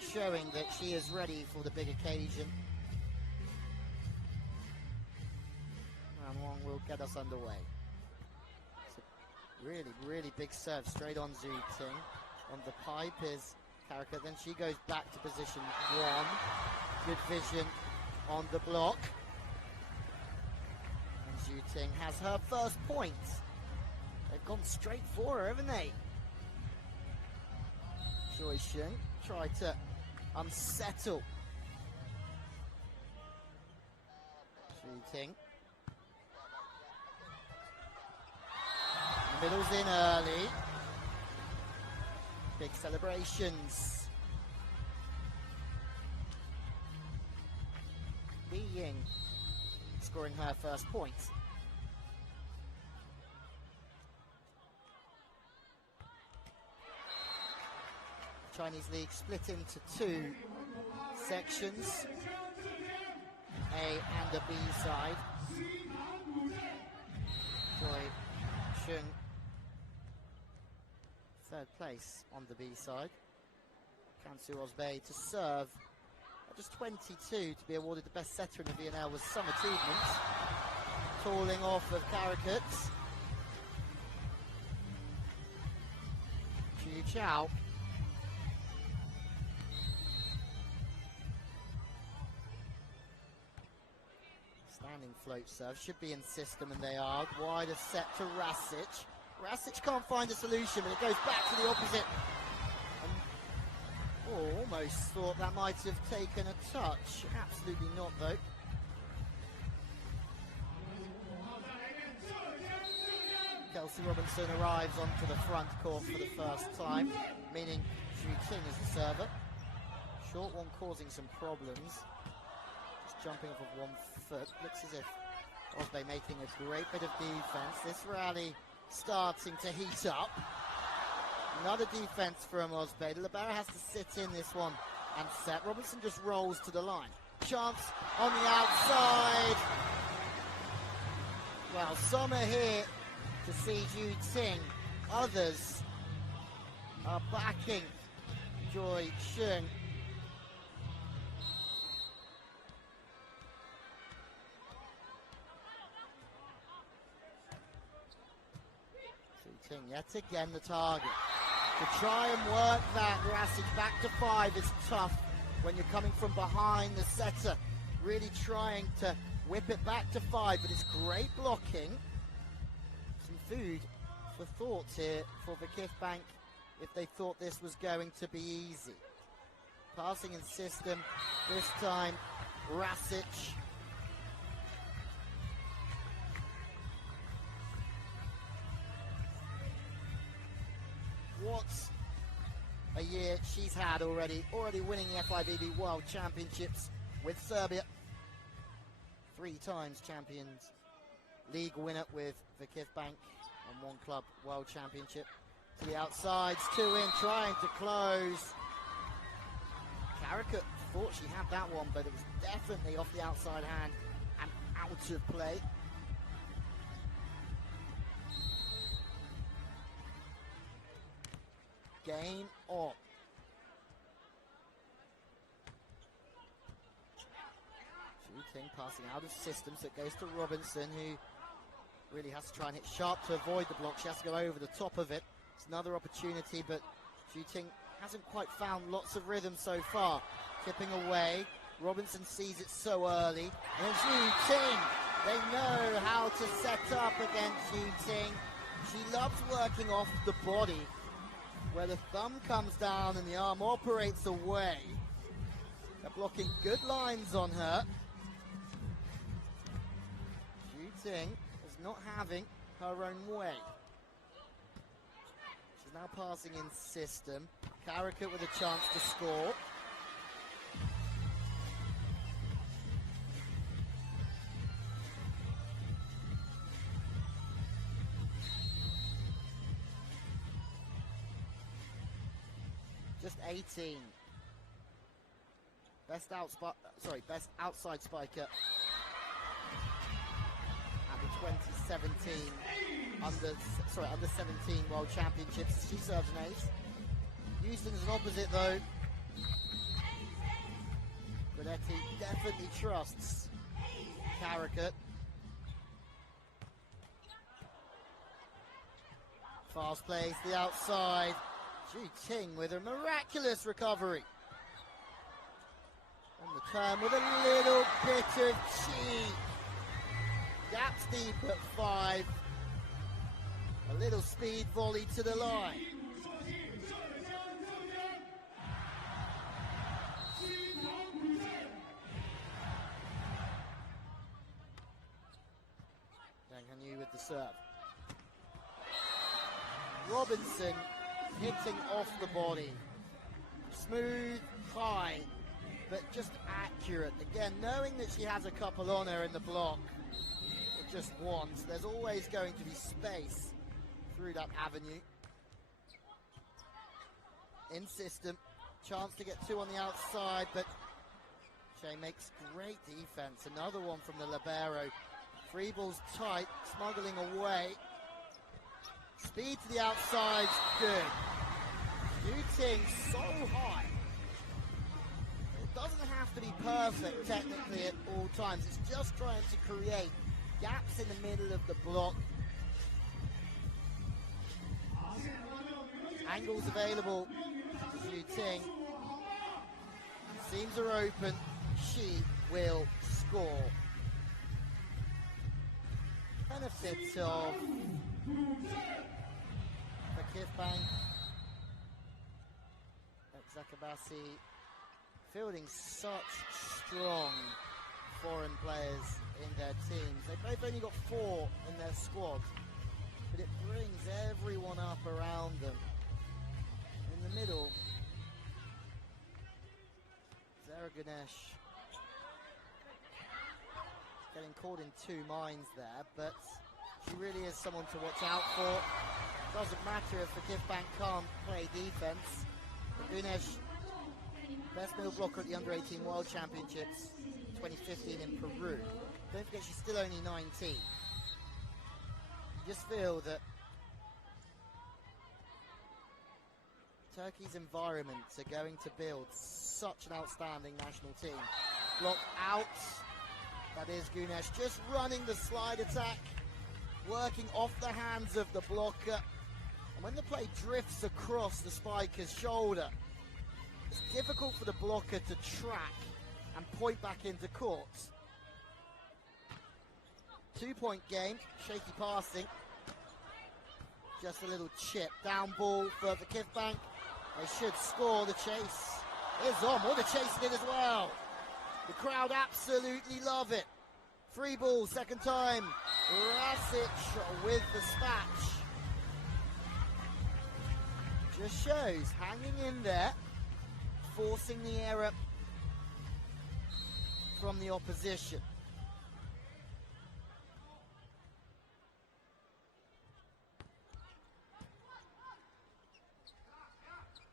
but showing that she is ready for the big occasion. Round one will get us underway. Really, really big serve straight on Zhu Ting. On the pipe is Karaka. Then she goes back to position one. Good vision on the block. And Zhu Ting has her first point. They've gone straight for her, haven't they? Joy Shun tried to unsettle Zhu Ting. Middle's in early. Big celebrations. Li Ying scoring her first point. Chinese League split into two sections, A and a B side. Joy Shun third place on the B side. Kansu Osbey to serve at just 22 to be awarded the best setter in the VNL with some achievements. Tooling off of Caracat. Chu Chao. Standing float serve, should be in system, and they are. Wider set to Rasic. Rasic can't find a solution, but it goes back to the opposite. Almost thought that might have taken a touch. Absolutely not, though. Kelsey Robinson arrives onto the front court for the first time, meaning Zhu Ting is the server. Short one causing some problems. Just jumping off of 1 foot. Looks as if Osbey making a great bit of defense. This rally starting to heat up. Another defense from Osbey. The libero has to sit in this one and set. Robinson just rolls to the line. Chance on the outside. Well, some are here to see Zhu Ting. Others are backing Joy Shun. Yet again the target. To try and work that Rasic back to 5 is tough when you're coming from behind the setter. Really trying to whip it back to 5, but it's great blocking. Some food for thought here for VakifBank if they thought this was going to be easy. Passing in system, this time Rasic. What a year she's had already winning the FIVB World Championships with Serbia. 3 times Champions League winner with VakifBank and 1 club World Championship. To the outsides, 2 in, trying to close. Caracat thought she had that one, but it was definitely off the outside hand and out of play. Game on. Zhu Ting passing out of system, so it goes to Robinson, who really has to try and hit sharp to avoid the block. She has to go over the top of it. It's another opportunity, but Zhu Ting hasn't quite found lots of rhythm so far. Tipping away. Robinson sees it so early. And Zhu Ting, they know how to set up against Zhu Ting. She loves working off the body, where the thumb comes down and the arm operates away. They're blocking good lines on her. Zhu Ting is not having her own way. She's now passing in system. Caracat with a chance to score. Just 18. Best outside spiker at the 2017 under 17 World Championships. She serves an ace. Houston's an opposite though. Guidetti definitely trusts Caracat. Fast plays the outside. Zhu Ting with a miraculous recovery. On the turn with a little bit of cheek. Gaps deep at 5. A little speed volley to the line. Zhang with the serve. Robinson hitting off the body. Smooth, high, but just accurate. Again, knowing that she has a couple on her in the block, it just once. There's always going to be space through that avenue. In system, chance to get 2 on the outside, but Shea makes great defense. Another one from the libero. Free ball's tight, smuggling away. Speed to the outside's good. Shooting so high. It doesn't have to be perfect technically at all times. It's just trying to create gaps in the middle of the block. Angles available. Shooting. Seams are open. She will score. Benefits of VakifBank. Zakabasi fielding such strong foreign players in their teams. They've both only got 4 in their squad, but it brings everyone up around them. In the middle, Zara Ganesh getting caught in 2 minds there, but she really is someone to watch out for. Doesn't matter if VakifBank can't play defense. Ganesh, best middle blocker at the Under-18 World Championships 2015 in Peru. Don't forget she's still only 19. You just feel that Turkey's environments are going to build such an outstanding national team. Blocked out. That is Ganesh just running the slide attack, working off the hands of the blocker. And when the play drifts across the spiker's shoulder, it's difficult for the blocker to track and point back into court. 2-point game, shaky passing. Just a little chip. Down ball for VakifBank. They should score. The chase is on. What a chase it as well. The crowd absolutely love it. Free ball, second time. Rasic with the spatch. Just shows hanging in there, forcing the error from the opposition.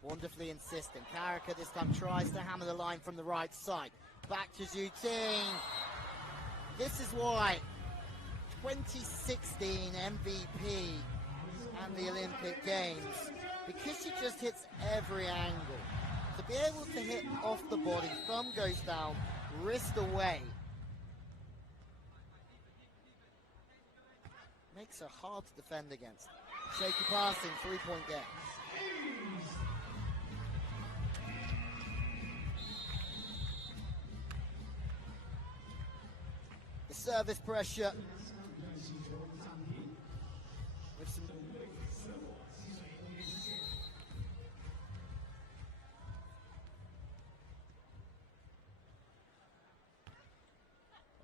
Wonderfully insistent. Caracat this time tries to hammer the line from the right side. Back to Zhu Ting. This is why 2016 MVP and the Olympic Games, because she just hits every angle. To be able to hit off the body, thumb goes down, wrist away, makes her hard to defend against. Shaky passing, 3-point game. The service pressure. With some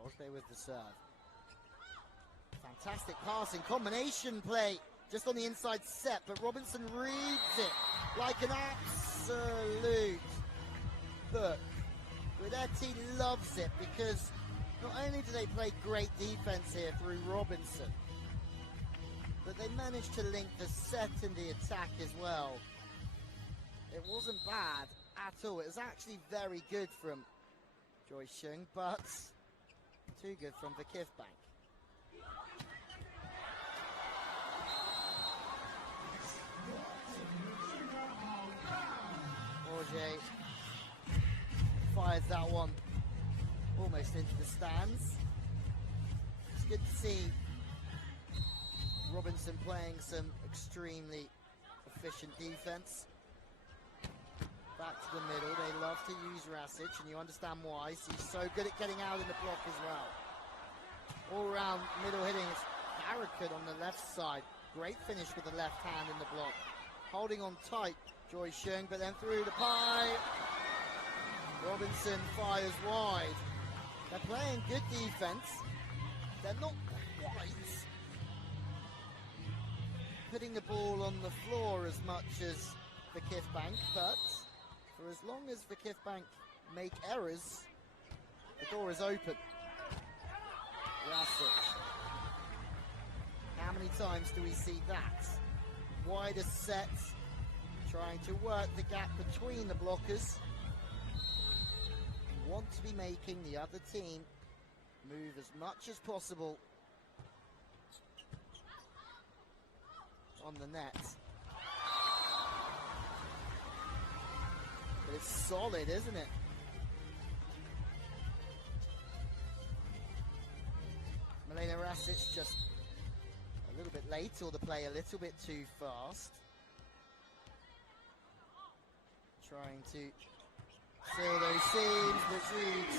Osbe with the serve. Fantastic passing, combination play just on the inside set, but Robinson reads it like an absolute book. Guidetti loves it because not only do they play great defense here through Robinson, but they managed to link the set in the attack as well. It wasn't bad at all. It was actually very good from Joy Sheng, but too good from VakifBank. Orje fires that one almost into the stands. It's good to see Robinson playing some extremely efficient defense. Back to the middle, they love to use Rasic, and you understand why. He's so good at getting out in the block as well. All round middle hitting, it's Barakat on the left side. Great finish with the left hand in the block. Holding on tight, Zhejiang, but then through the pipe. Robinson fires wide. They're playing good defense. They're not quite putting the ball on the floor as much as VakifBank, but for as long as VakifBank make errors, the door is open. Rasic. How many times do we see that? Wider set, trying to work the gap between the blockers. You want to be making the other team move as much as possible on the net. But it's solid, isn't it? Milena Rasic just a little bit late, or the play a little bit too fast. Trying to fill those seams, but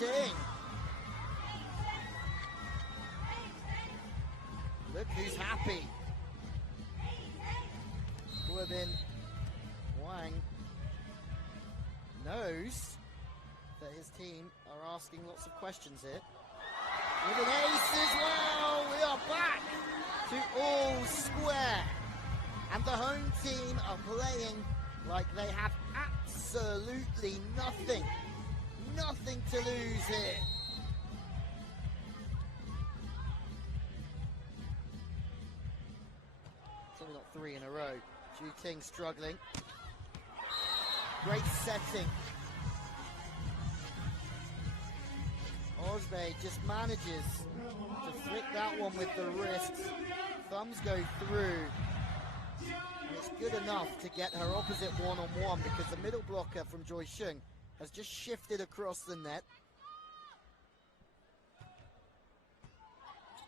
Zhejiang. Look who's happy. Guobin Wang knows that his team are asking lots of questions here. With an ace as well, we are back to all square. And the home team are playing like they have absolutely nothing to lose here. Probably not 3 in a row. Zhejiang struggling. Great setting. Ojbe just manages to flick that one with the wrists. Thumbs go through. And it's good enough to get her opposite one-on-one, because the middle blocker from Zhejiang has just shifted across the net.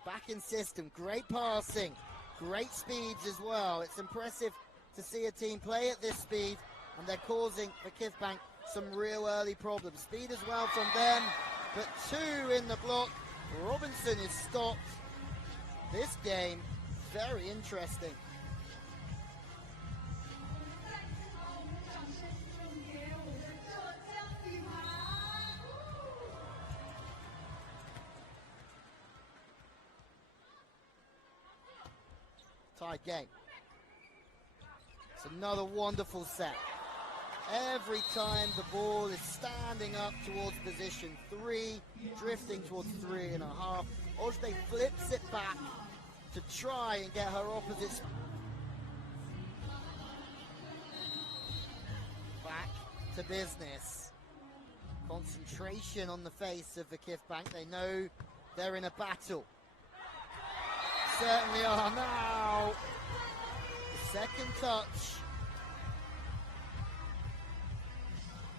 Back in system, great passing, great speeds as well. It's impressive to see a team play at this speed, and they're causing VakifBank some real early problems. Speed as well from them, but 2 in the block. Robinson is stopped. This game, very interesting. Tied game. It's another wonderful set. Every time the ball is standing up towards position 3, drifting towards 3.5, Ojbe flips it back to try and get her opposite back to business. Concentration on the face of VakifBank. They know they're in a battle. Certainly are now. The second touch.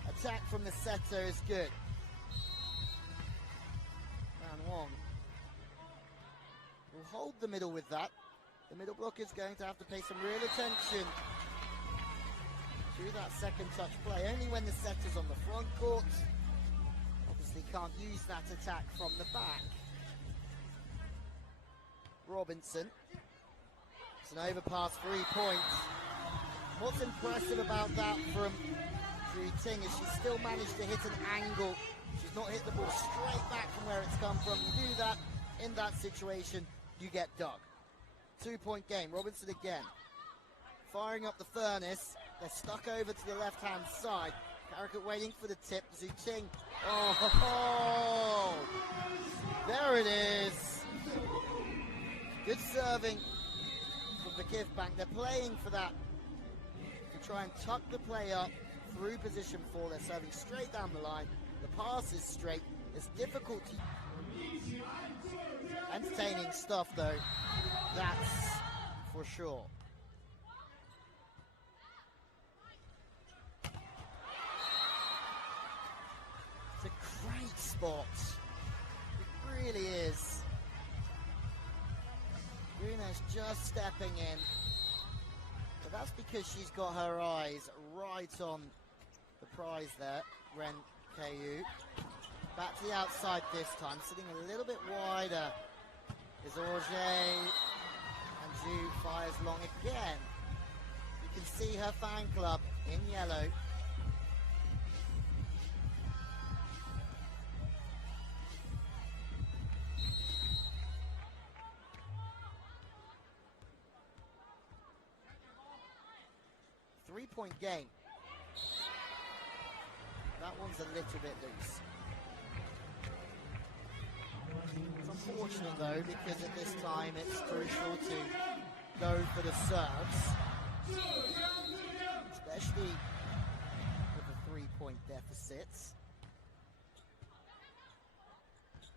Attack from the setter is good. Man Wong will hold the middle with that. The middle block is going to have to pay some real attention to that second touch play. Only when the setter's on the front court. Obviously can't use that attack from the back. Robinson. It's an overpass, 3 points. What's impressive about that from Zhejiang is she's still managed to hit an angle. She's not hit the ball straight back from where it's come from. You do that in that situation, you get dug. 2-point game. Robinson again. Firing up the furnace. They're stuck over to the left-hand side. Barakat waiting for the tip. Zhejiang. Oh, there it is. Good serving from VakifBank. They're playing for that to try and tuck the play up through position 4. They're serving straight down the line. The pass is straight. It's difficult to... Entertaining stuff, though. That's for sure. It's a great spot really is. Bruno's just stepping in. But that's because she's got her eyes right on the prize there, Ren Ku. Back to the outside this time, sitting a little bit wider is Auger, and Zhu fires long again. You can see her fan club in yellow. Three-point game. That one's a little bit loose. It's unfortunate though, because at this time it's crucial to go for the serves, especially with the 3-point deficits.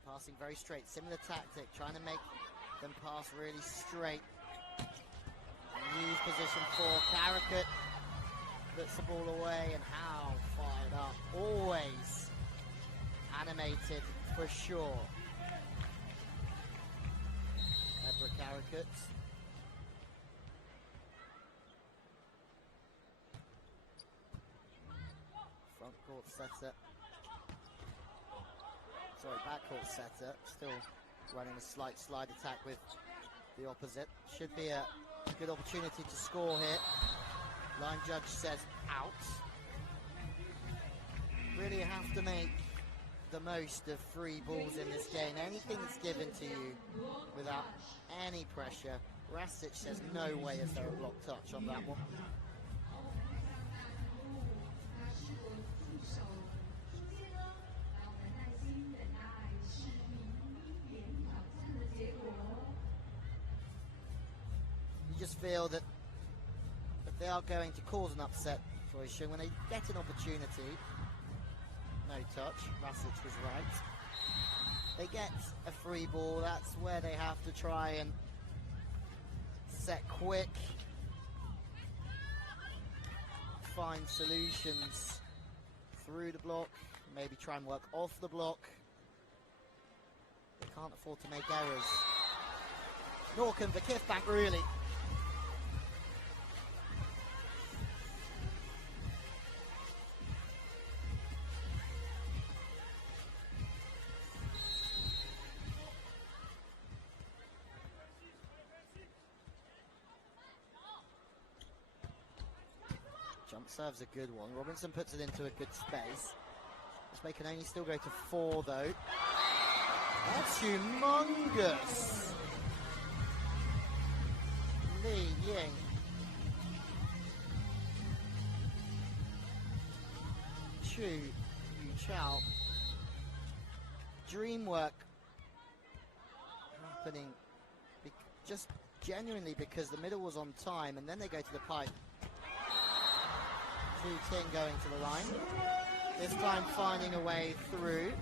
Passing very straight, similar tactic, trying to make them pass really straight. Use position 4, Caracat puts the ball away, and how fired up, always animated for sure. Ebra Caracat. Front court setter. Sorry, back court setter. Still running a slight slide attack with the opposite. Should be a good opportunity to score here. Line judge says out. Really have to make the most of free balls in this game. Anything that's given to you without any pressure. Rasic says no way is there a block touch on that one. You just feel that they are going to cause an upset for Zhejiang when they get an opportunity. No touch, Rasic was right. They get a free ball, that's where they have to try and set quick, find solutions through the block, maybe try and work off the block. They can't afford to make errors. Nor can VakifBank really. Jump serve's a good one. Robinson puts it into a good space. They can only still go to 4 though. That's humongous. Li Ying. Chu Yu Chao. Dream work happening just genuinely because the middle was on time, and then they go to the pipe. Zhu Ting going to the line. This time finding a way through.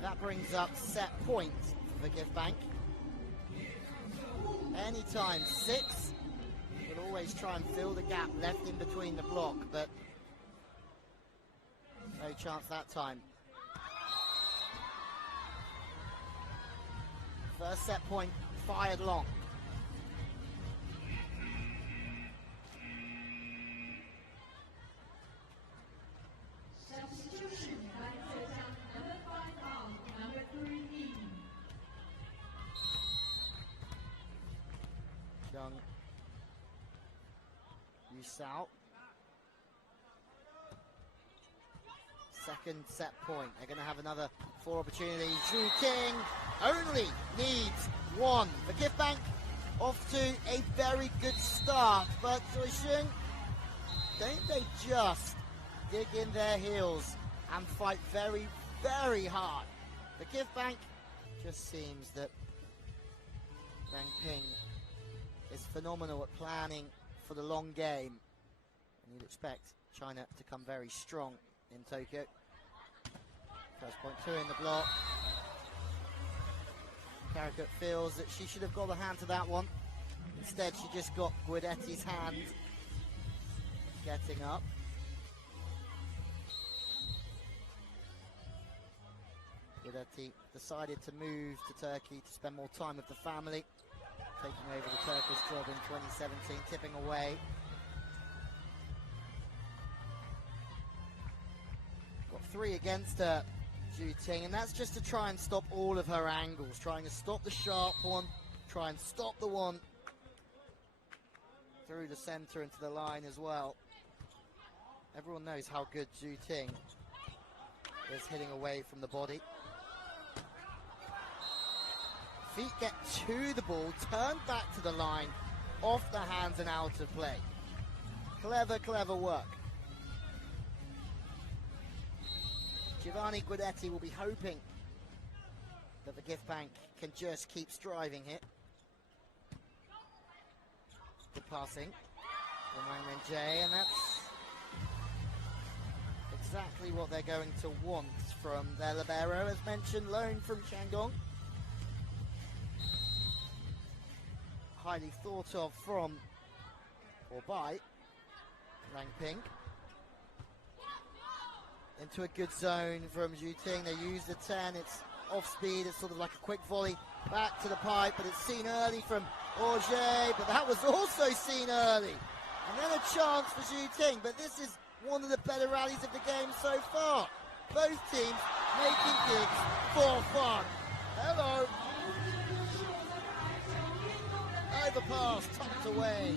That brings up set point for VakifBank. Anytime 6. We'll always try and fill the gap left in between the block, but no chance that time. First set point fired long. Young Yusao. Second set point. They're going to have another 4 opportunities. Zhu Ting only needs 1. VakifBank off to a very good start, but Zhejiang, don't they just dig in their heels and fight very, very hard? VakifBank, just seems that Wang Ping is phenomenal at planning for the long game, and you'd expect China to come very strong in Tokyo. First point 2 in the block. Caracat feels that she should have got a hand to that one. Instead, she just got Guidetti's hand getting up. Guidetti decided to move to Turkey to spend more time with the family, taking over the Turkish job in 2017, tipping away. Got 3 against her, Zhu Ting, and that's just to try and stop all of her angles, trying to stop the sharp one, try and stop the one through the center into the line as well. Everyone knows how good Zhu Ting is hitting away from the body. Feet get to the ball, turn back to the line, off the hands and out of play. Clever, clever work. Giovanni Guidetti will be hoping that VakifBank can just keep striving here. Good passing from Wang Wenjie, and that's exactly what they're going to want from their libero, as mentioned, loan from Shandong. Highly thought of from, or by, Rang Ping. Into a good zone from Zhu Ting. They use the 10, it's off speed, it's sort of like a quick volley back to the pipe, but it's seen early from Auger, but that was also seen early. And then a chance for Zhu Ting, but this is one of the better rallies of the game so far. Both teams making gigs for fun. Hello. Overpass, tucked away.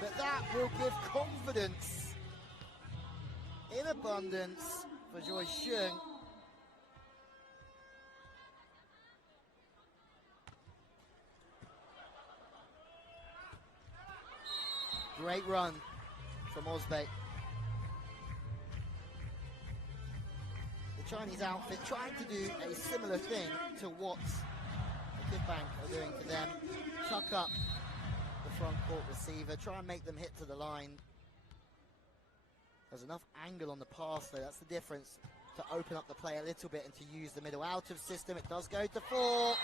But that will give confidence in abundance for Joy Sheng. Great run from Ozbek. The Chinese outfit trying to do a similar thing to what VakifBank are doing for them. Tuck up the front court receiver, try and make them hit to the line. There's enough angle on the pass though, that's the difference, to open up the play a little bit and to use the middle out of system. It does go to 4.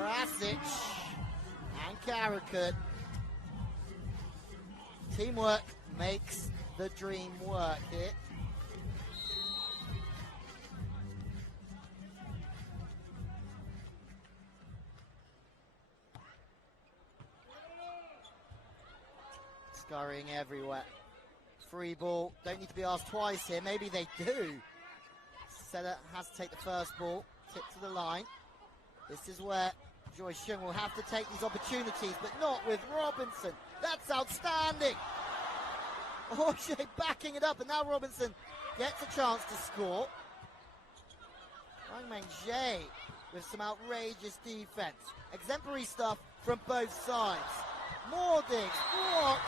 Rasic and Karakut. Teamwork makes the dream work here. Scurrying everywhere. Free ball, don't need to be asked twice here, maybe they do. Seller has to take the first ball, tip to the line. This is where Joy Sheng will have to take these opportunities, but not with Robinson. That's outstanding. Auger backing it up, and now Robinson gets a chance to score. Wang Wenjie with some outrageous defense. Exemplary stuff from both sides. More digs. What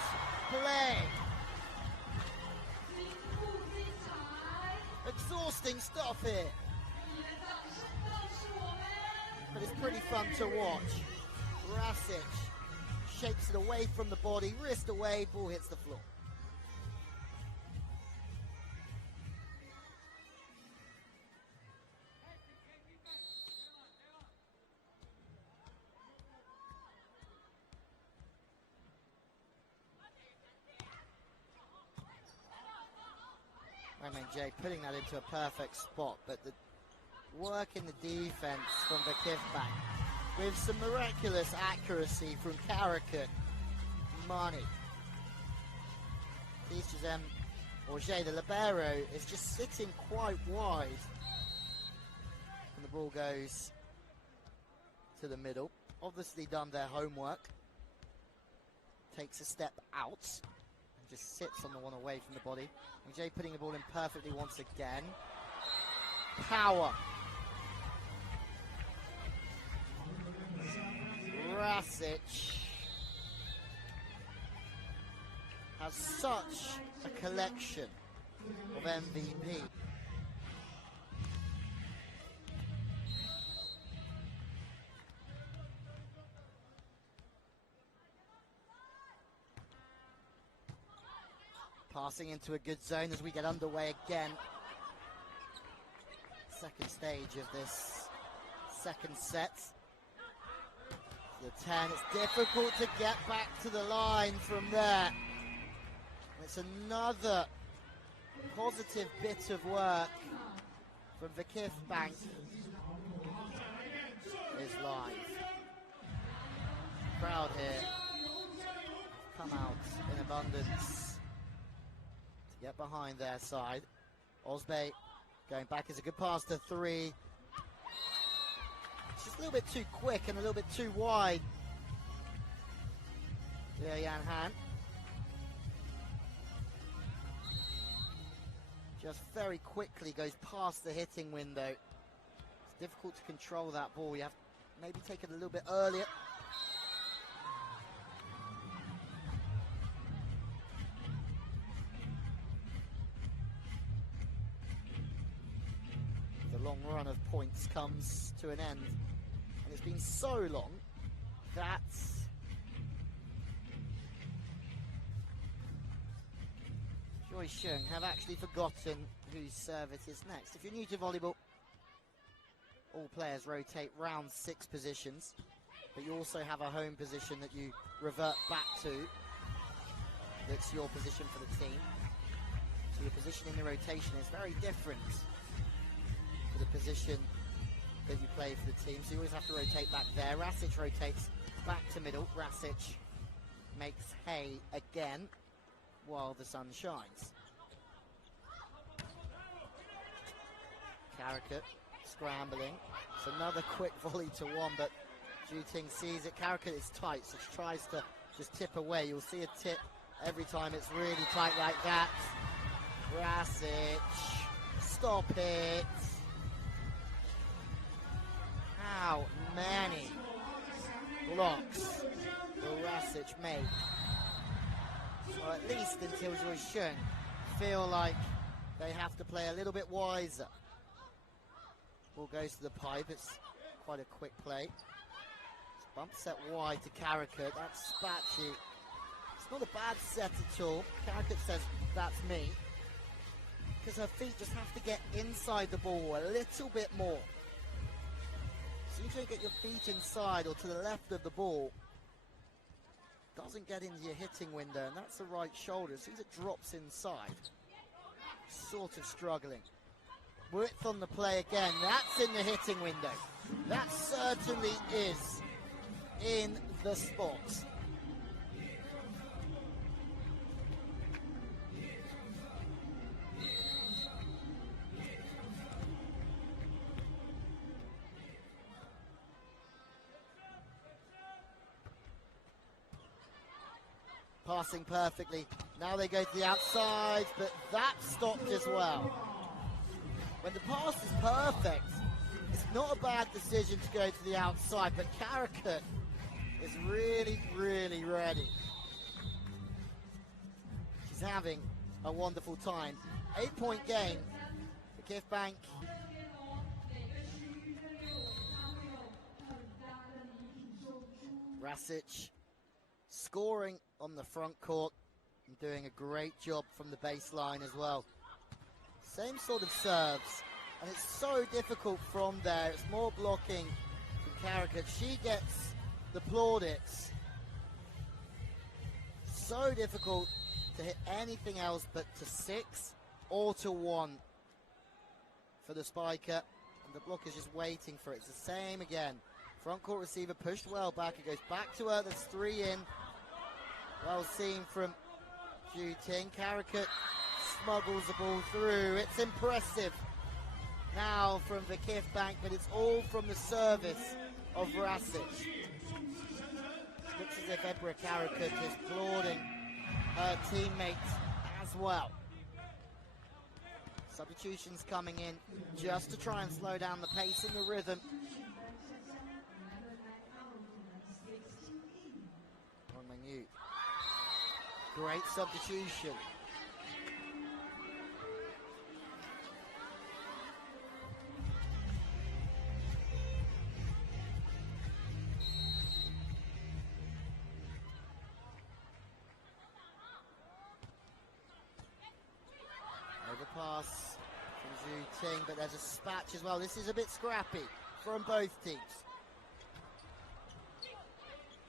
play? Exhausting stuff here. But it's pretty fun to watch. Rasic shakes it away from the body, wrist away, ball hits the floor. Jay putting that into a perfect spot, but the work in the defense from VakifBank with some miraculous accuracy from Karakut. Money. Auger, the libero, is just sitting quite wide. And the ball goes to the middle. Obviously done their homework. Takes a step out. Just sits on the one away from the body. And Jay putting the ball in perfectly once again. Power. Rasic has such a collection of MVP. Passing into a good zone as we get underway again. Second stage of this second set. The 10, it's difficult to get back to the line from there. It's another positive bit of work from VakifBank is live. Crowd here come out in abundance to get behind their side. Osbey going back is a good pass to 3. It's just a little bit too quick and a little bit too wide. Zhejiang Han. Just very quickly goes past the hitting window. It's difficult to control that ball. You have to maybe take it a little bit earlier. The long run of points comes to an end. And it's been so long that Zhejiang have actually forgotten whose serve it is next. If you're new to volleyball, all players rotate round 6 positions, but you also have a home position that you revert back to. That's your position for the team. So your position in the rotation is very different to the position that you play for the team. So you always have to rotate back there. Rasic rotates back to middle. Rasic makes hay again while the sun shines. Karakut scrambling. It's another quick volley to 1, but Zhejiang sees it. Karakut is tight, so she tries to just tip away. You'll see a tip every time it's really tight like that. Rasic, stop it. How many blocks will Rasic make? Or at least until Zhejiang feel like they have to play a little bit wiser. Ball goes to the pipe. It's quite a quick play. It's bump set wide to Karakut. That's Spachi. It's not a bad set at all. Karakut says, that's me. Because her feet just have to get inside the ball a little bit more. As soon as you get your feet inside or to the left of the ball, doesn't get into your hitting window, and that's the right shoulder. As soon as it drops inside, sort of struggling. Width on the play again. That's in the hitting window. That certainly is in the spot. Passing perfectly. Now they go to the outside, but that stopped as well. When the pass is perfect, it's not a bad decision to go to the outside, but Karakut is really, really ready. She's having a wonderful time. 8-point game for VakifBank. Rasic scoring on the front court and doing a great job from the baseline as well. Same sort of serves, and it's so difficult from there. It's more blocking from Karakut. She gets the plaudits. So difficult to hit anything else but to 6 or to 1 for the spiker, and the block is just waiting for it. It's the same again. Front court receiver pushed well back. It goes back to her. There's 3 in. Well seen from Zhejiang. Karakut smuggles the ball through. It's impressive now from VakifBank, but it's all from the service of Rasic. Looks as if Ebra Karakut is applauding her teammates as well. Substitutions coming in just to try and slow down the pace and the rhythm. Great substitution. Overpass from Zhejiang, but there's a spatch as well. This is a bit scrappy from both teams.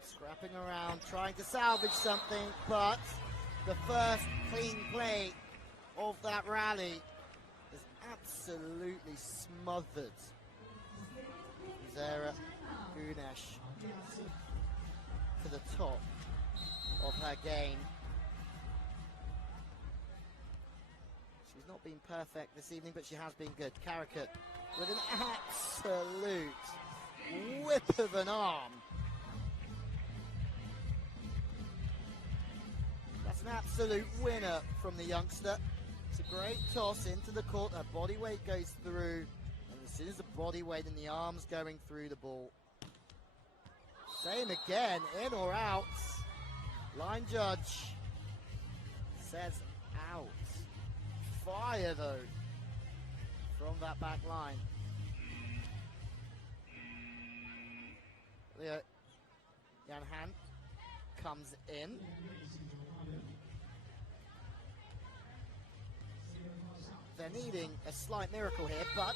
Scrapping around, trying to salvage something, but the first clean play of that rally has absolutely smothered Zara Gunesh to the top of her game. She's not been perfect this evening, but she has been good. Karakut with an absolute whip of an arm. That's an absolute winner from the youngster. It's a great toss into the court. Her body weight goes through, and as soon as the body weight and the arms going through the ball. Same again, in or out. Line judge says out. Fire though from that back line. Leo Yanhan comes in. They're needing a slight miracle here, but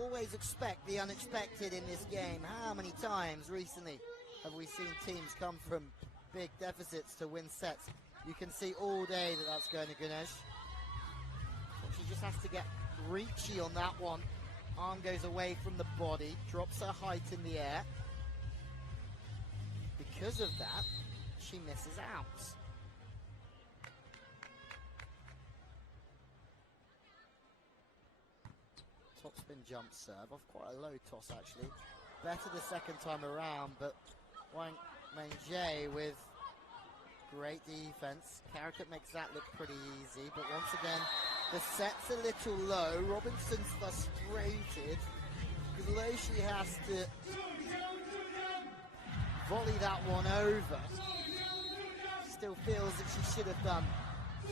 always expect the unexpected in this game. How many times recently have we seen teams come from big deficits to win sets? You can see all day that that's going to Gunesh. She just has to get reachy on that one. Arm goes away from the body, drops her height in the air. Because of that, she misses out. Top spin jump serve off quite a low toss actually. Better the second time around, but Wang Menjie with great defense. Karakut makes that look pretty easy, but once again, the set's a little low. Robinson's frustrated because although she has to volley that one over, she still feels that she should have done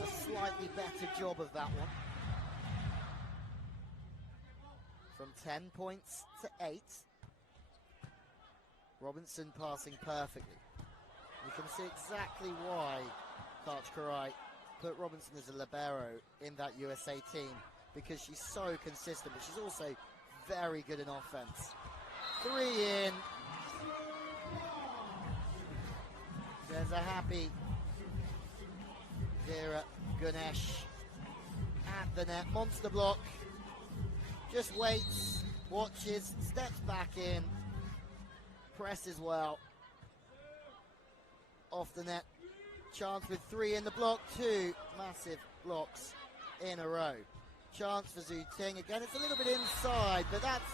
a slightly better job of that one. From 10 points to 8. Robinson passing perfectly. You can see exactly why Karch Karai put Robinson as a libero in that USA team, because she's so consistent, but she's also very good in offense. 3 in. There's a happy Vera Gunesh at the net. Monster block. Just waits, watches, steps back in, presses well. Off the net. Chance with 3 in the block. 2 massive blocks in a row. Chance for Zhu Ting. Again, it's a little bit inside, but that's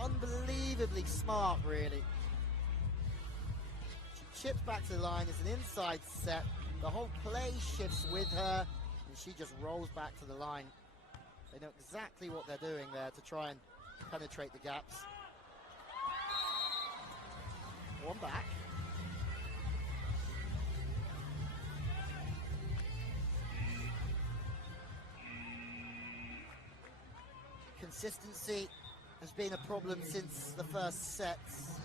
unbelievably smart, really. She chips back to the line. It's an inside set. The whole play shifts with her, and she just rolls back to the line. They know exactly what they're doing there to try and penetrate the gaps. One back. Consistency has been a problem since the first sets.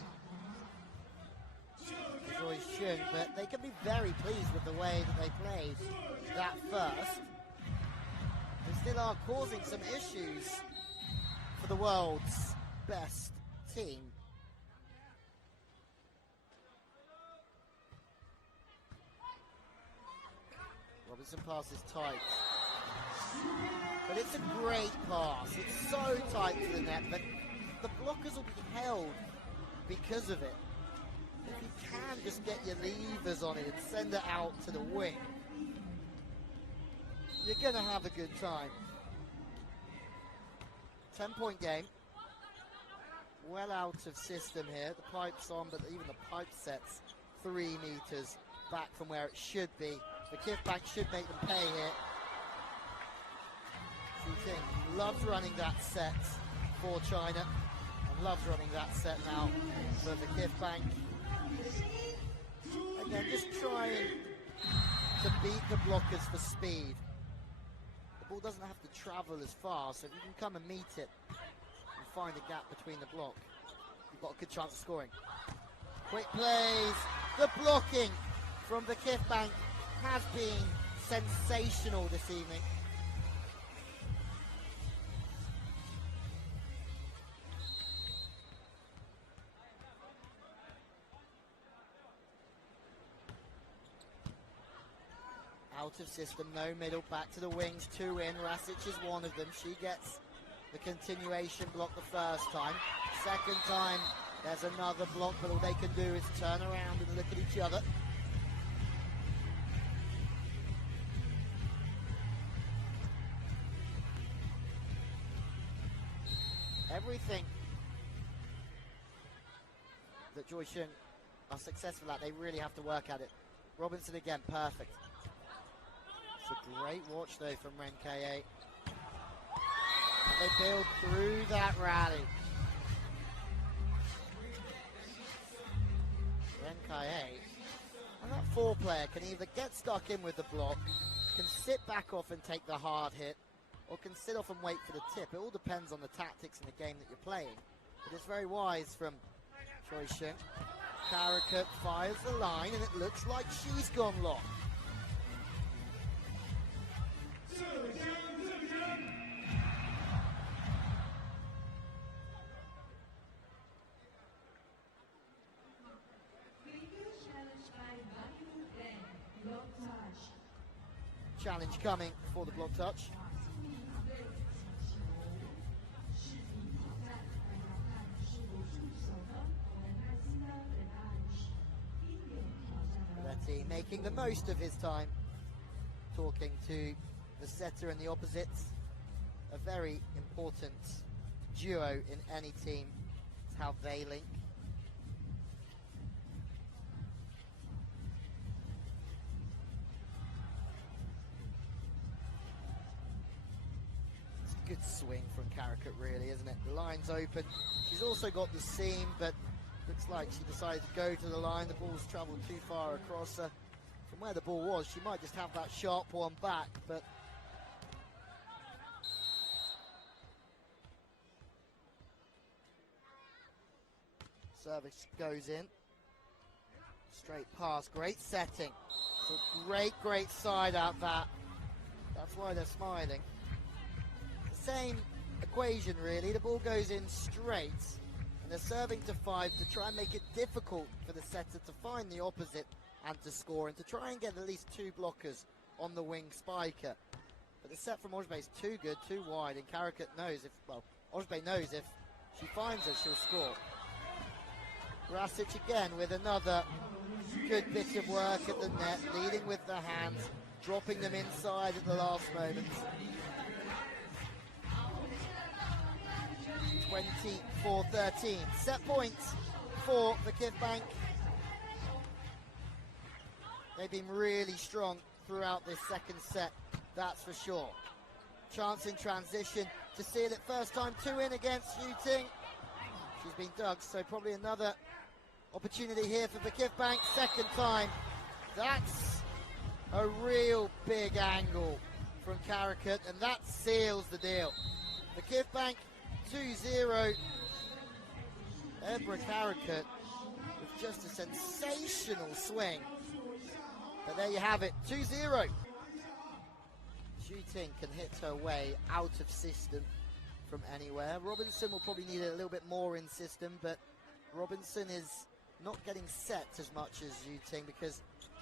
Joy Shun, but they can be very pleased with the way that they played that first. They still are causing some issues for the world's best team. Robinson passes tight. But it's a great pass. It's so tight to the net, but the blockers will be held because of it. If you can just get your levers on it and send it out to the wing, you're going to have a good time. 10-point game. Well out of system here. The pipe's on, but even the pipe set's 3 meters back from where it should be. VakifBank should make them pay here. Zhu Ting loves running that set for China and loves running that set now for VakifBank. Again, just trying to beat the blockers for speed. The ball doesn't have to travel as far, so if you can come and meet it and find a gap between the block, you've got a good chance of scoring. Quick plays. The blocking from VakifBank has been sensational this evening. Out of system, no middle, back to the wings, 2 in. Rasic is one of them. She gets the continuation block the first time. Second time, there's another block, but all they can do is turn around and look at each other. Everything that Zhejiang are successful at, they really have to work at it. Robinson again, perfect. It's a great watch though from Renkaye. They build through that rally. Renkaye, and that 4 player can either get stuck in with the block, can sit back off and take the hard hit, or can sit off and wait for the tip. It all depends on the tactics and the game that you're playing. But it's very wise from Zhejiang. Karakut fires the line, and it looks like she's gone long. Challenge coming for the block touch. Letty making the most of his time, talking to the setter and the opposites. A very important duo in any team. It's how they link. Good swing from Karakut, really, isn't it? The line's open. She's also got the seam, but looks like she decided to go to the line. The ball's travelled too far across her. From where the ball was, she might just have that sharp one back, but service goes in. Straight pass, great setting. It's a great side out that. That's why they're smiling. Same equation really, the ball goes in straight and they're serving to 5 to try and make it difficult for the setter to find the opposite and to score, and to try and get at least 2 blockers on the wing spiker. But the set from Ojbe is too good, too wide, and Karakut knows if, well, Ojbe knows if she finds her, she'll score. Rasic again with another good bit of work at the net, leading with the hands, dropping them inside at the last moment. 24-13. Set points for VakifBank. They've been really strong throughout this second set, that's for sure. Chance in transition to seal it first time, 2 in against Zhejiang. She's been dug, so probably another opportunity here for VakifBank. Second time. That's a real big angle from Karakut, and that seals the deal. VakifBank 2-0. Ebra Karakut with just a sensational swing. But there you have it, 2-0. Zhejiang can hit her way out of system from anywhere. Robinson will probably need a little bit more in system, but Robinson is not getting set as much as Zhejiang because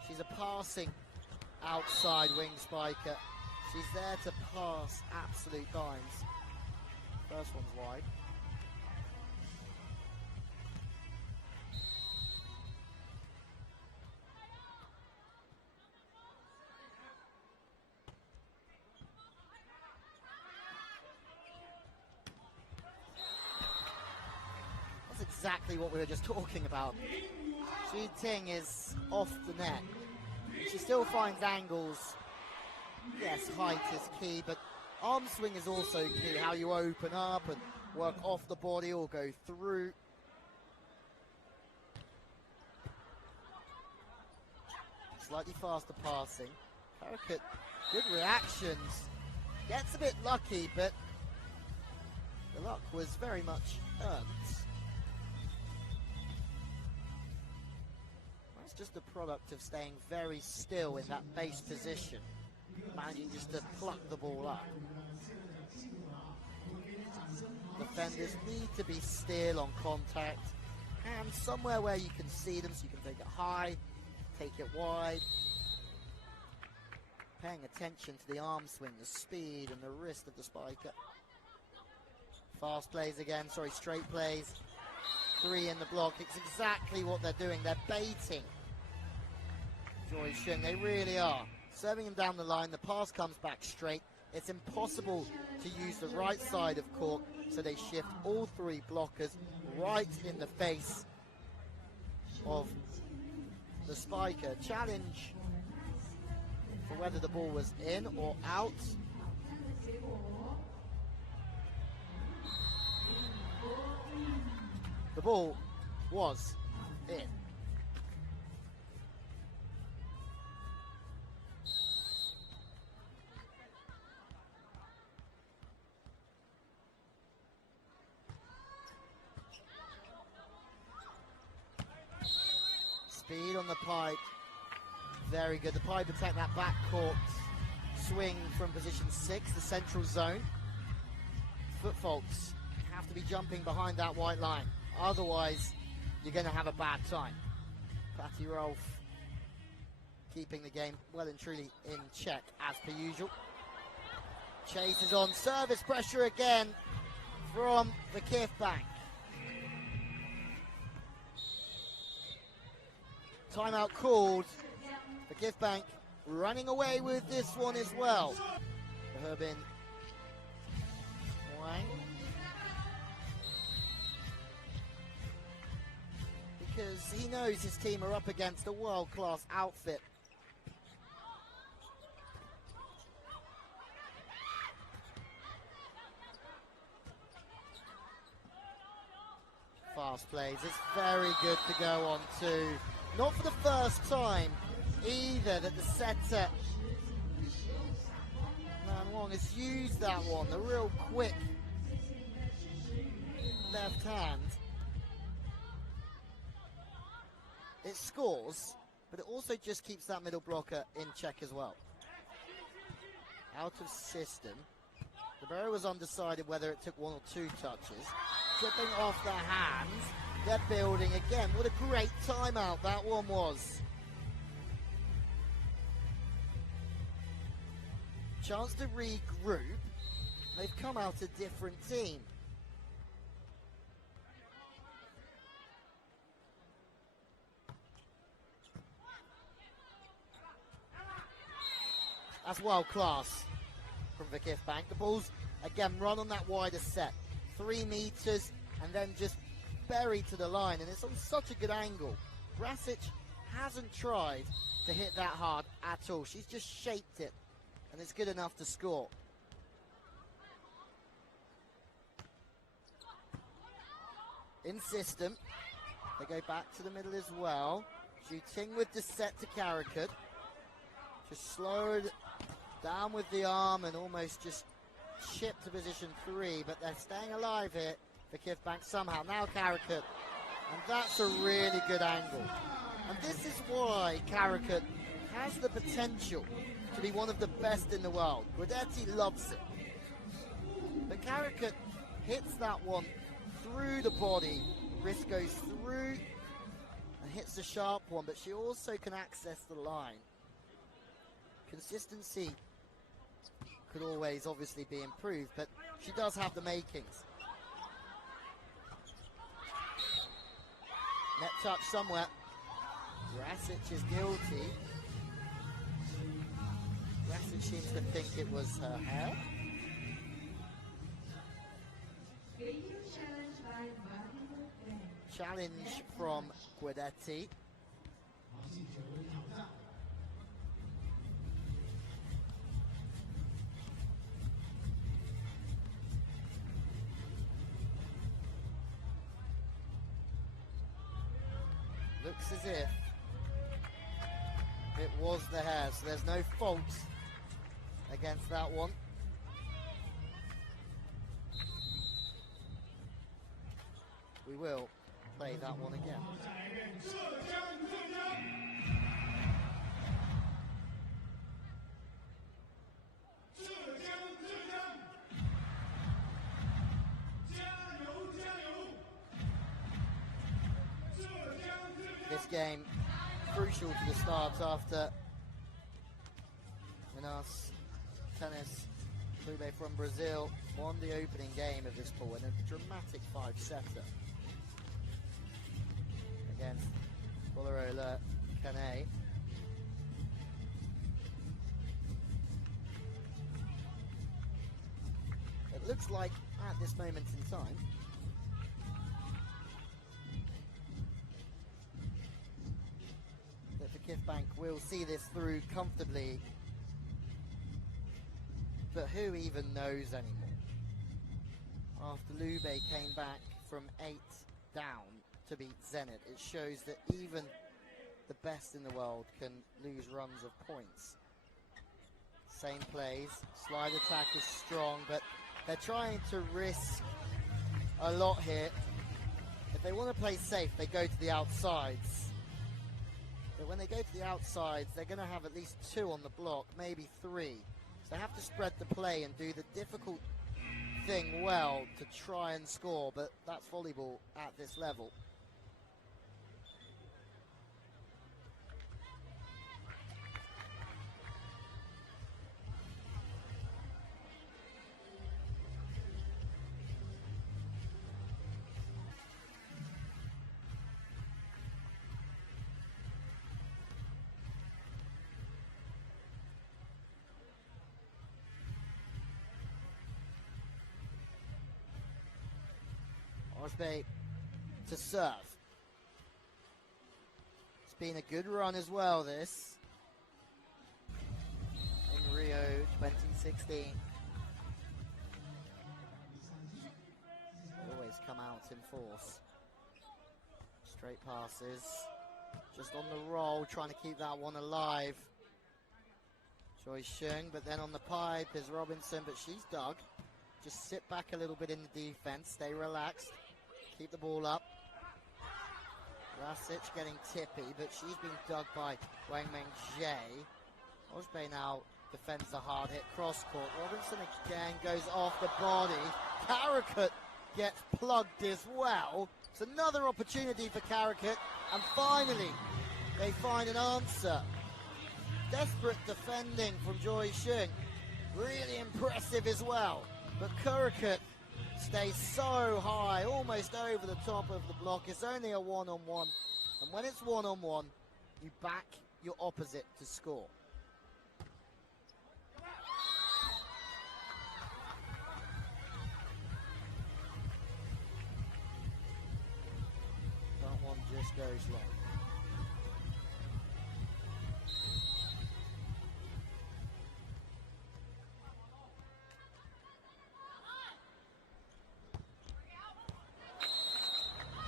she's a passing outside wing spiker. She's there to pass absolute dimes. First one's wide. That's exactly what we were just talking about. Zhejiang is off the net. She still finds angles. Yes, height is key, but arm swing is also key, how you open up and work off the body or go through. Slightly faster passing. Karakut, good reactions. Gets a bit lucky, but the luck was very much earned. That's just a product of staying very still in that base position. Managing just to pluck the ball up. Defenders need to be still on contact and somewhere where you can see them so you can take it high, take it wide. paying attention to the arm swing, the speed and the wrist of the spiker. Fast plays again, sorry, straight plays. 3 in the block. It's exactly what they're doing. They're baiting Zhejiang. They really are. Serving him down the line. The pass comes back straight. It's impossible to use the right side of court, so they shift all 3 blockers right in the face of the spiker. Challenge for whether the ball was in or out. The ball was in. Speed on the pipe. Very good. The pipe attack, that back court swing from position 6, the central zone. Foot faults have to be jumping behind that white line. Otherwise, you're going to have a bad time. Patty Rolf keeping the game well and truly in check, as per usual. Chase is on. Service pressure again from VakifBank. Timeout called. VakifBank running away with this one as well. Herbin Wang. Because he knows his team are up against a world-class outfit. Fast plays. It's very good to go on to. Not for the first time either that the setter Man Wong has used that one, the real quick left hand. It scores, but it also just keeps that middle blocker in check as well. Out of system. The Libero was undecided whether it took 1 or 2 touches. Chipping off the hands. They're building again. What a great timeout that one was. Chance to regroup. They've come out a different team. That's world class from VakifBank. The ball's again run on that wider set. 3 meters and then just buried to the line, and it's on such a good angle. Brasic hasn't tried to hit that hard at all. She's just shaped it, and it's good enough to score. In system, they go back to the middle as well. Zhejiang with the set to Karakut. Just slowed down with the arm and almost just chipped to position 3, but they're staying alive here. VakifBank somehow. Now Karakut. And that's a really good angle. And this is why Karakut has the potential to be one of the best in the world. Guidetti loves it. But Karakut hits that one through the body. Wrist goes through and hits the sharp one, but she also can access the line. Consistency could always obviously be improved, but she does have the makings. Net touch somewhere. Brasic is guilty. Brasic seems to think it was her hair. Challenge from Guidetti. Looks as if it was the hair, so there's no fault against that one. We will play that one again. This game crucial to the start after an us. Tennis Lube from Brazil won the opening game of this pool in a dramatic 5-setter against Bolarola Kane. It looks like at this moment in time that VakifBank will see this through comfortably, but who even knows anymore? After Lube came back from 8 down to beat Zenit, it shows that even the best in the world can lose runs of points. Same plays, slide attack is strong, but they're trying to risk a lot here. If they want to play safe, they go to the outsides. But when they go to the outsides, they're going to have at least 2 on the block, maybe 3. So they have to spread the play and do the difficult thing well to try and score, but that's volleyball at this level. Osbe to serve. It's been a good run as well, this. In Rio 2016. Always come out in force. Straight passes. Just on the roll, trying to keep that one alive. Joy Sheng, but then on the pipe is Robinson, but she's dug. Just sit back a little bit in the defense, stay relaxed. Keep the ball up. Rasic getting tippy, but she's been dug by Wang Mengjie. Osbe now defends the hard hit cross court. Robinson again goes off the body. Karakut gets plugged as well. It's another opportunity for Karakut, and finally they find an answer. Desperate defending from Joy Sheng. Really impressive as well. But Karakut stays so high, almost over the top of the block. It's only a one-on-one, and when it's one-on-one, you back your opposite to score. That one just goes long.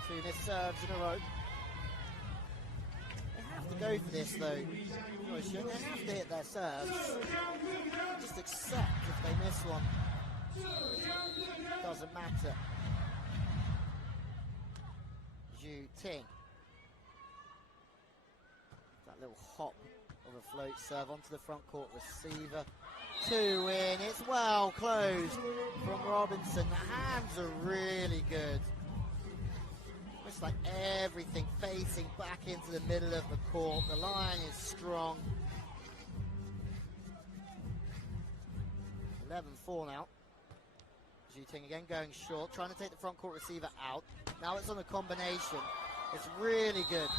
Two missed serves in a row. They have to go for this though. They have to hit their serves. Just accept if they miss one. Doesn't matter. Zhu Ting. That little hop of a float serve onto the front court receiver. 2 in. It's well closed from Robinson. The hands are really good. It's like everything facing back into the middle of the court. The line is strong. 11-4 now. Zhu Ting again going short, trying to take the front court receiver out. Now it's on a combination. It's really good.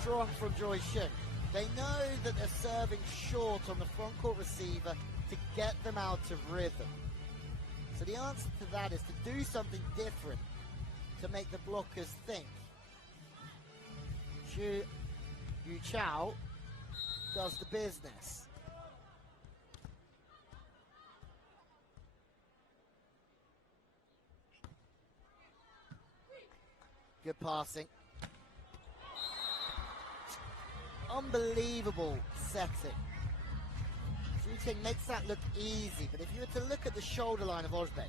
Strong from Joy Sheng. They know that they're serving short on the front court receiver to get them out of rhythm. So the answer to that is to do something different to make the blockers think. Yu Chao does the business. Good passing. Unbelievable setting. Zhu Ting makes that look easy, but if you were to look at the shoulder line of Osbe,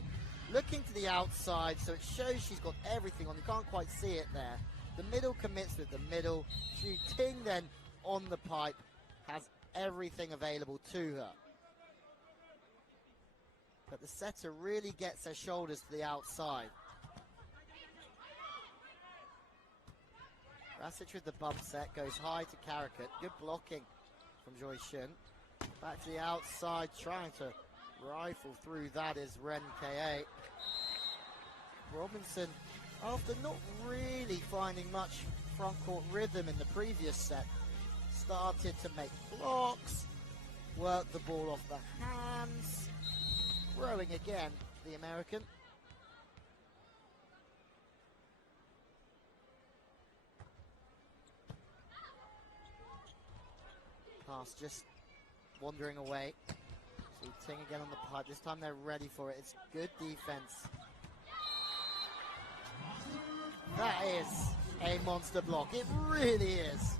looking to the outside, so it shows she's got everything on. You can't quite see it there. The middle commits with the middle. Zhu Ting then on the pipe has everything available to her. But the setter really gets her shoulders to the outside. Rasic with the bump set, goes high to Karakut. Good blocking from Joy Sheng. Back to the outside, trying to rifle through that is Ren Ka. Robinson, after not really finding much front court rhythm in the previous set, started to make blocks, work the ball off the hands, throwing again the American. Pass just wandering away. So Ting again on the pipe. This time they're ready for it. It's good defense. That is a monster block. It really is.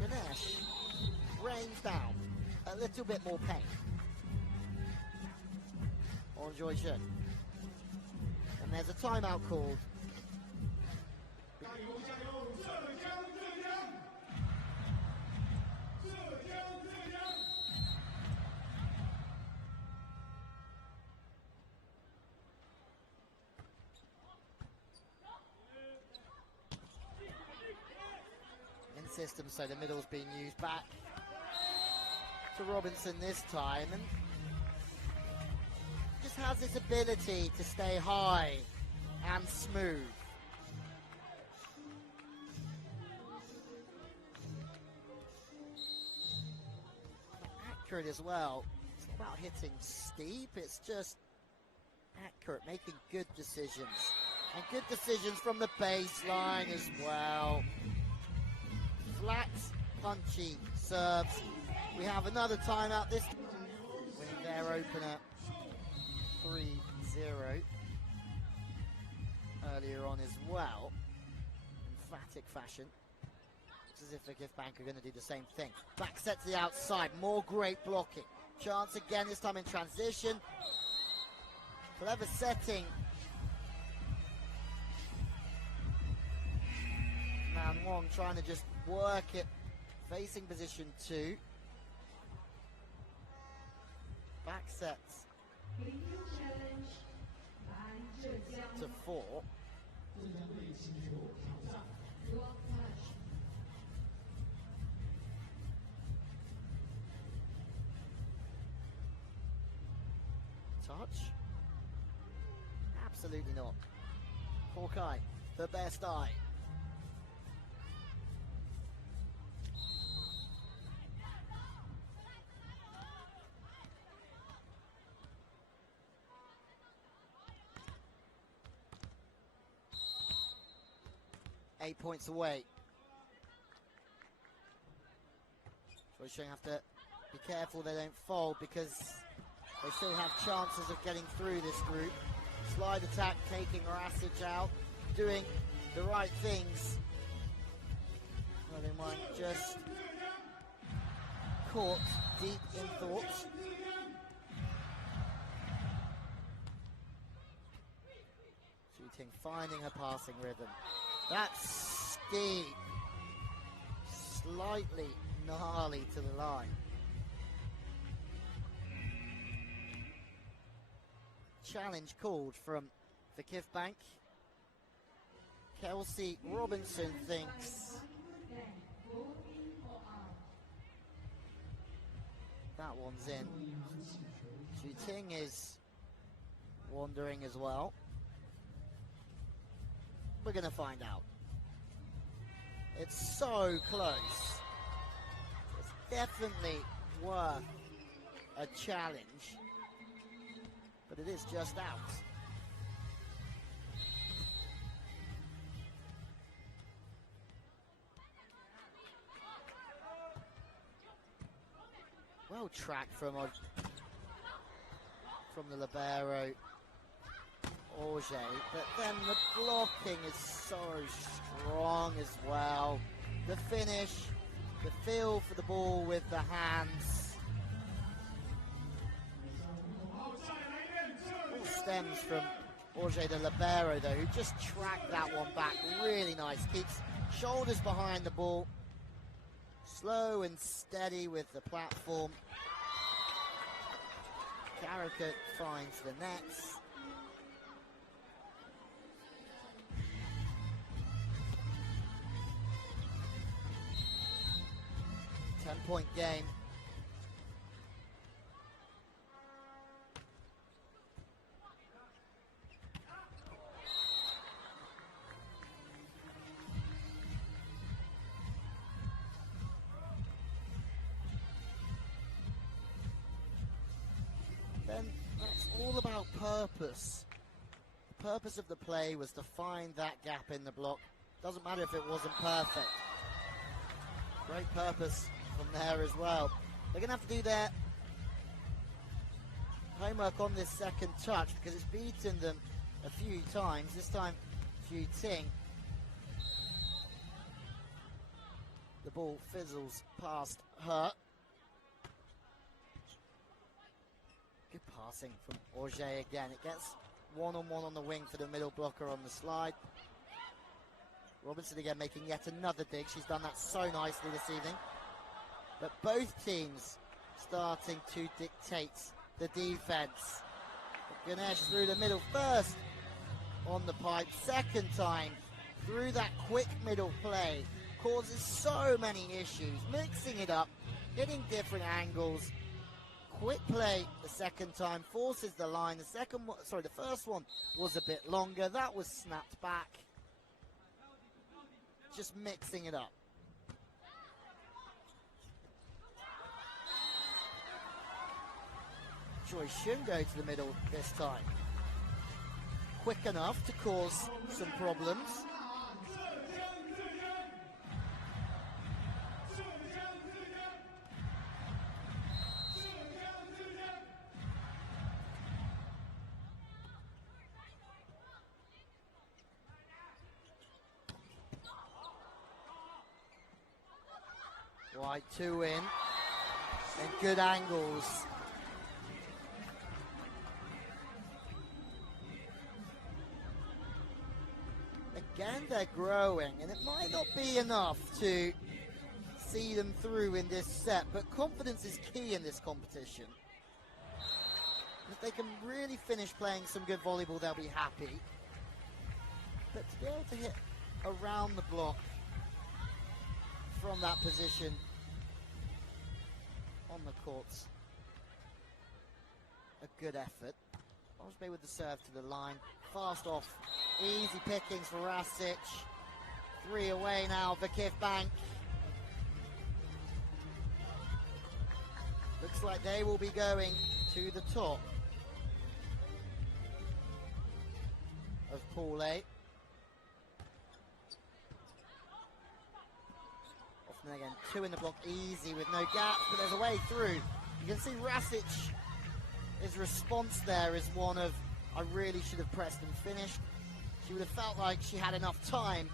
Ganesh rains down a little bit more pain on Zhejiang. And there's a timeout called. System, so the middle's being used back to Robinson this time, and just has this ability to stay high and smooth. Accurate as well. It's not about hitting steep, it's just accurate, making good decisions. And good decisions from the baseline as well. Flat, punchy serves. We have another timeout this time. Winning their opener 3-0 earlier on as well. Emphatic fashion. It's as if VakifBank are going to do the same thing. Back set to the outside. More great blocking. Chance again, this time in transition. Clever setting. Man Wong trying to just work it, facing position 2. Back sets to 4. Touch? Absolutely not. Hawkeye, the best eye. Eight points away. Zhejiang have to be careful they don't fold because they still have chances of getting through this group. Slide attack, taking Rasic out, doing the right things. Well, they might just caught deep in thought. Shooting, finding her passing rhythm. That's steep, slightly gnarly to the line. Challenge called from VakifBank. Kelsey Robinson thinks that one's in. Zhejiang is wandering as well. We're going to find out. It's so close. It's definitely worth a challenge, but it is just out. Well tracked from the libero. Auger, but then the blocking is so strong as well. The finish, the feel for the ball with the hands. All stems from Auger the libero though, who just tracked that one back really nice. Keeps shoulders behind the ball. Slow and steady with the platform. Karaka finds the nets. 10-point game. Then that's all about purpose. The purpose of the play was to find that gap in the block. Doesn't matter if it wasn't perfect. Great purpose from there as well. They're going to have to do their homework on this second touch because it's beaten them a few times. This time, Zhu Ting. The ball fizzles past her. Good passing from Auger again. It gets one-on-one on the wing for the middle blocker on the slide. Robinson again making yet another dig. She's done that so nicely this evening. But both teams starting to dictate the defense. Ganesh through the middle first on the pipe. Second time through that quick middle play. Causes so many issues. Mixing it up, hitting different angles. Quick play the second time, forces the line. The first one was a bit longer. That was snapped back. Just mixing it up. Joy Shun go to the middle this time. Quick enough to cause some problems. White 2 in, and good angles. Again, they're growing, and it might not be enough to see them through in this set, but confidence is key in this competition. If they can really finish playing some good volleyball, they'll be happy. But to be able to hit around the block from that position on the courts, a good effort. Osbe with the serve to the line, fast off, easy pickings for Rasic. 3 away now, VakifBank. Looks like they will be going to the top of Pool A. And again, 2 in the block, easy with no gaps, but there's a way through. You can see Rasic, his response there is one of, I really should have pressed and finished. She would have felt like she had enough time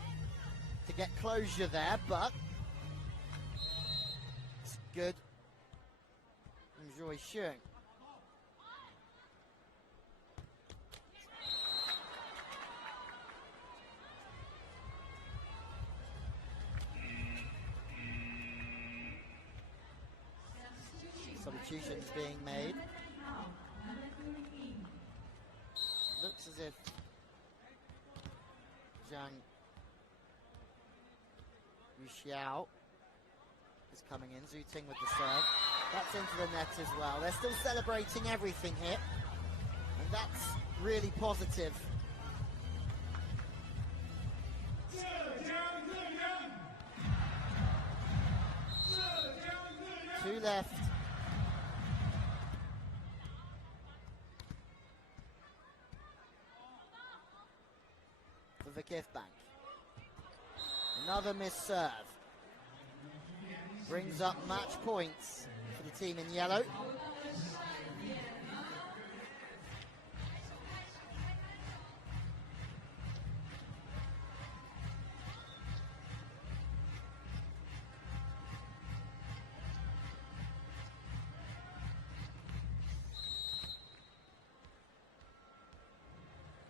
to get closure there, but it's good. Enjoy Shun. Substitutions being made. Looks as if Zhang Yuxiao is coming in. Zhu Ting with the serve. That's into the net as well. They're still celebrating everything here, and that's really positive. Two left. For VakifBank. Another missed serve. Brings up match points for the team in yellow.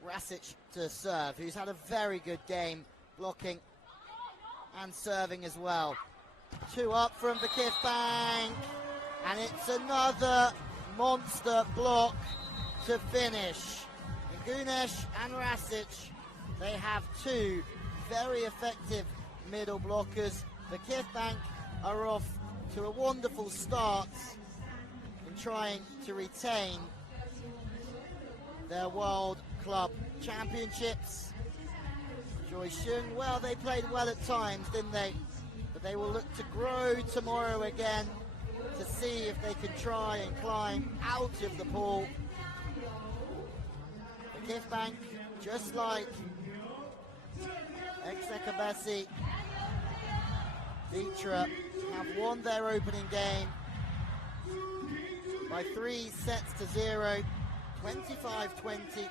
Rasic to serve, who's had a very good game, blocking and serving as well. 2 up from VakifBank, and it's another monster block to finish. Gunesh and Rasic, they have 2 very effective middle blockers. VakifBank are off to a wonderful start in trying to retain their World Club Championships. Zhejiang, well, they played well at times, didn't they? But they will look to grow tomorrow again to see if they can try and climb out of the pool. VakifBank, just like Eksekabesi, Vitra, have won their opening game by 3-0, 25-20.